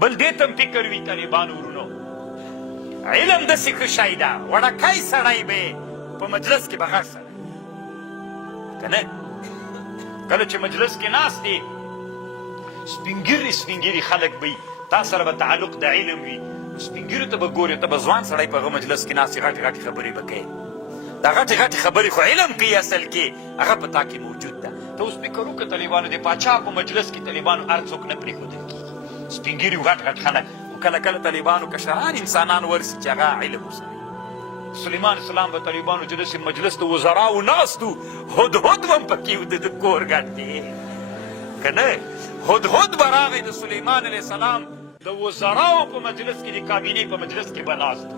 بل دې ته هم فکر وي طالبانو ورونو علم داسې ښه شی ده وړکی سړی به په مجلس کې به غټ سړی که نه کله چې مجلس کې ناست دی سپین ږیري خلک به وي تا سره به تعلق د علم وي سپین ږیرو ته به ګورې ته به ځوان سړی په هغه مجلس کې ناست غټې خبرې به کوي دا غټې خبرې خو علم کوي اصل کې هغه په تا کې موجود ده ته اوس فکر وکړه طالبانو د پاچا په مجلس کې طالبانو هر څوک نه پرېښودل کېږي سپین ږیري غټ خلک خو کله طالبانو کشران انسانان ورسي چې هغه علم ورسره سلیمان اسلام به طالبانو چې داسې مجلس د وزراو ناست و هدهد به هم پکې و د کور ګډ دی که نه هدهد به راغی د سلیمان علیه السلام د وزراو په مجلس کې د کابینې په مجلس کې به ناست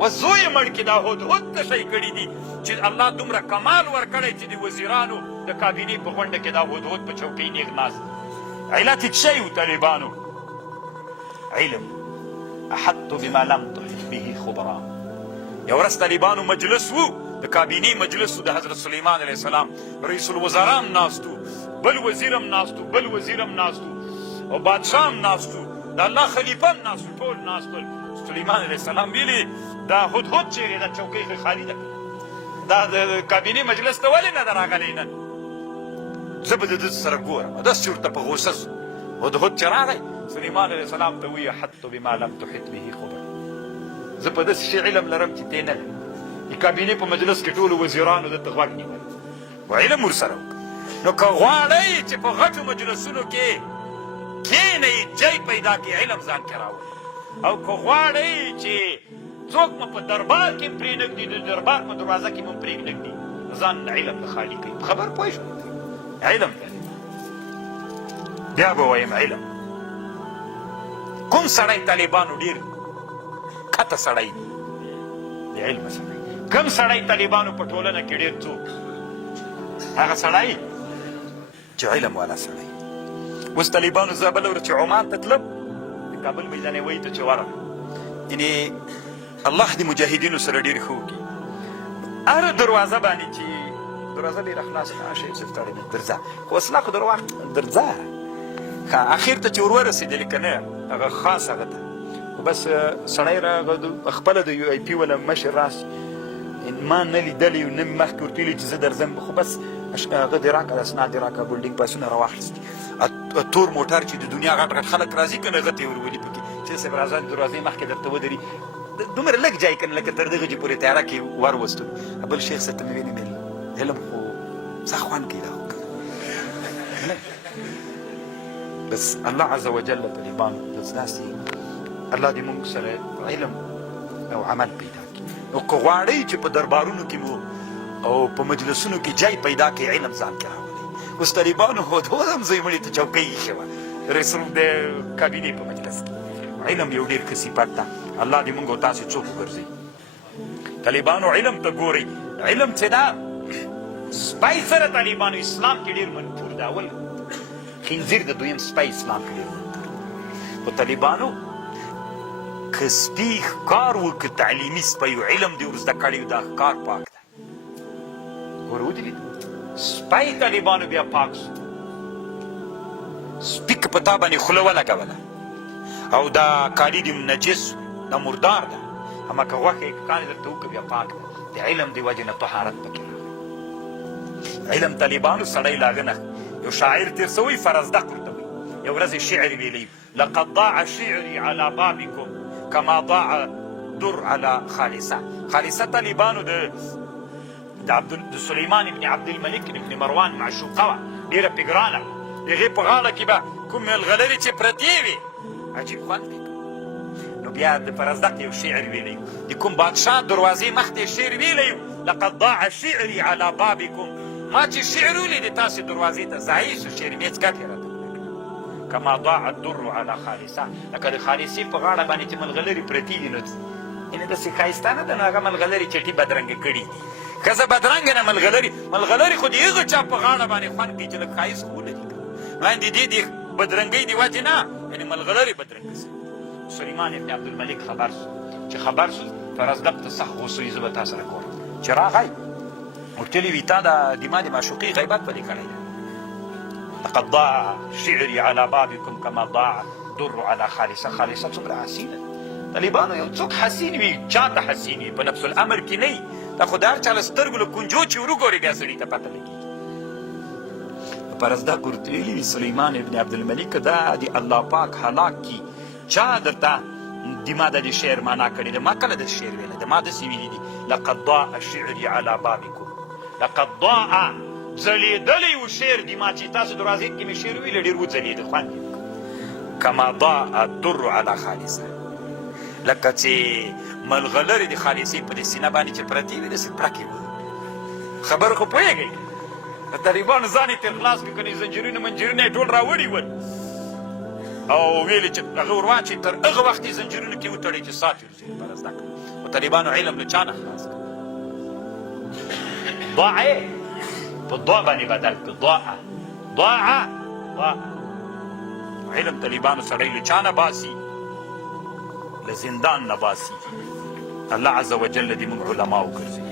و زوی مړ کې دا هدهد ته شی کړي دي چې الله دومره کمال ورکړی چې د وزیرانو د کابینې په غونډه کې دا هدهد په چوکۍ نیغ ناست علت یې څه شی و طالبانو علم احط بما لم تحط به خبرا یو ورځ طالبانو مجلس و د کابینې مجلس و د حضرت سلیمان علیه السلام رئیس الوزرا هم ناست و بل وزیر هم ناست و او بادشاه هم ناست و د الله خلیفه هم ناست و ټول ناست ول سلیمان علیه السلام ویلې دا هدهد چیرې ده چوکۍ خالي ده دا د کابینې مجلس ته ولې نه ده راغلی نن زه به د ده سره ګورم داسې ورته په غوسه سو هدهد چې راغی سلیمان علیه السلام ته وایي حط بما لم تحط به خبر زه په داسې شي علم لرم چې تی نه لري د کابینې په مجلس کې ټولو وزیرانو دلته غوږ نیولی و علم ورسره وکړه نو که غواړئ چې په غټو مجلسونو کې کښېنئ جای پیدا کړئ علم ځان کې راولئ او که غواړئ چې څوک مو په دربار کې هم پرېنږدي د دربار په دروازه کې هم پرېنږدي ځان علم نه خالي کوي په خبر پوه شوئ علم بیا به وایم علم کوم سړی طالبانو ډېر کته سړی د علم سړی کوم سړی طالبانو په ټولنه کې ډېر څوک هغه سړی چې علم والا سړی اوس طالبانو زه بله ورځ چې عمان ته تلم د کابل میدانوۍ ته چې ورغلم یعنې الله دې مجاهدینو سره ډېر ښه وکړي هره دروازه باندې چې دروازه ډېره خلاصه ده شیخ صاحب تړلې درځه خو اصلا خو درځه ښه اخر ته چې ور ورسېدلې که نه هغه خاص هغه ته خو بس سړی راغه خپله د یو آی پي والا مشر راسي ما نه لیدلی نه مې مخکې ورته ویلي چې زه درځم خو بس هغه دې راکړه اسناد دې راکړه بولډینګ پاسونه راواخیستي تور موټر چې د دنیا غټ خلک راځي که نه هغه ته یې ورولي پکې چې صاحب راځه د دروازې مخکې درته ودري دومره لږ ځای که نه لکه تر دغه چې پورې تیاره کې ور وستو بل شیخ صاحب ته مې ویلي مې علم خو څه خوند کوي دا بس الله عز وجل طالبانو داسې الله دې موږ سره علم او عمل پیدا کړي نو که غواړئ چې په دربارونو کې مو او په مجلسونو کې ځای پیدا کړئ علم ځان کې راولئ اوس طالبانو هدهد هم زوی مړي ته چوکۍ ایښې وه رئیس د کابینې په مجلس کې علم یو ډېر ښه صفت ده الله دې موږ او تاسې څوک وګرځوي طالبانو علم ته ګورئ علم چې ده سپی سره طالبانو اسلام کې ډېر منفور ده اول خنزیر د دویم سپی اسلام کې ډېر منفور خو طالبانو که سپي ښکار وکړي تعلیمي سپی علم دې ور زده کړی دا ښکار پاک ده ور ودرېد سپی طالبانو بیا پاک سو سپي که په تا باندې خوله ولګوله او دا کالي دې نجس دا مردار ده اما که غوښه یې کاڼې درته وکړه بیا پاک ده د علم دې وجې نه طهارت پکې راغلی علم طالبانو سړی لاغه نه یو شاعر تېر سوی فرزدق ورته وایي یو ورځ یې شعر ویلی لقد ضاع شعري على بابكم كما ضاع در على خالصه طالبانو د سلیمان ابن عبدالملک ابن مروان معشوقه وه ډېره پې ګرانه وه د هغې په غاړه کې به کوم ملغلرې چې پرتې وې عجیب خوند پې نو بیا د فرزدق یو شعر ویلی د کوم بادشاه دروازې مخته شعر ویلی لقد ضاع شعري على بابكم ما چې شعر ولید تاسې دروازې ته ځایې سو شعر مې څکټې راته کما ضاع الدر على خالصه لکه د خالصې په غاړه باندې چې ملغلرې پرتې دي نو یعنې داسې ښایسته نه ده نو هغه ملغلرې چټي بدرنګه کړي دي ښځه بدرنګه نه ملغلرې خو د هغه چا په غاړه باندې خوند کوي چې لږ ښایست خو ولري باندې دې بدرنګۍ د وجې نه یعنې ملغلرې بدرنګه سي سلیمان ابن عبدالملک خبر سو فرزدق ته سخت غوسه وي زه به تا سره ګورم چې راغی ورته ویلي وي تا د ما د معشوقې غیبت به دې کړی دی لقد ضاع شعري على بابكم كما ضاع الدر على خالصه. خالصه څومره حسینه. طالبانو یو څوک حسین وي، چاته حسین وي، په نفس الامر کې نه وي. دا خو د هر چا له سترګو له کنجو چې وروګورې بیا سړي ته پته لګېږي. پرزده قرطبي سلیمان ابن عبدالملک دا د الله پاک هلاک کی چا درته ما د شعر معنا کړې ده. ما کله د شعر ویلی ده، ما داسې ویلي دي لقد ضاع شعري على بابکم. لقد ضاع ځلېدلی و شعر د ما چې تاسو دروازې کې مې شعر ویلی ډېر وځلېده، خوند یې کما ضاع الدر على خالصه. لکه چې ملغلرې د خالصې په دې سینه باندې چې پرتې وي داسې پړکې وي. خبر خو پوهېږئ د طالبانو ځان یې تر خلاص کړي، کنې زنجیرونه منجیرونه یې ټول راوړي ول او ویلې چې هغه ور واچوي، تر هغه وخت یې زنجیرونو کې وتړئ چې سات یې ورځي لپاره زده کړه. خو طالبانو علم له چا نه خلاص کړ. ضاع یې په ضاع باندې بدل کړ. ضاع علم طالبانو سړی له چا نه باسي؟ له زندان نه باسي. الله عز وجل دې موږ علما وګرځي.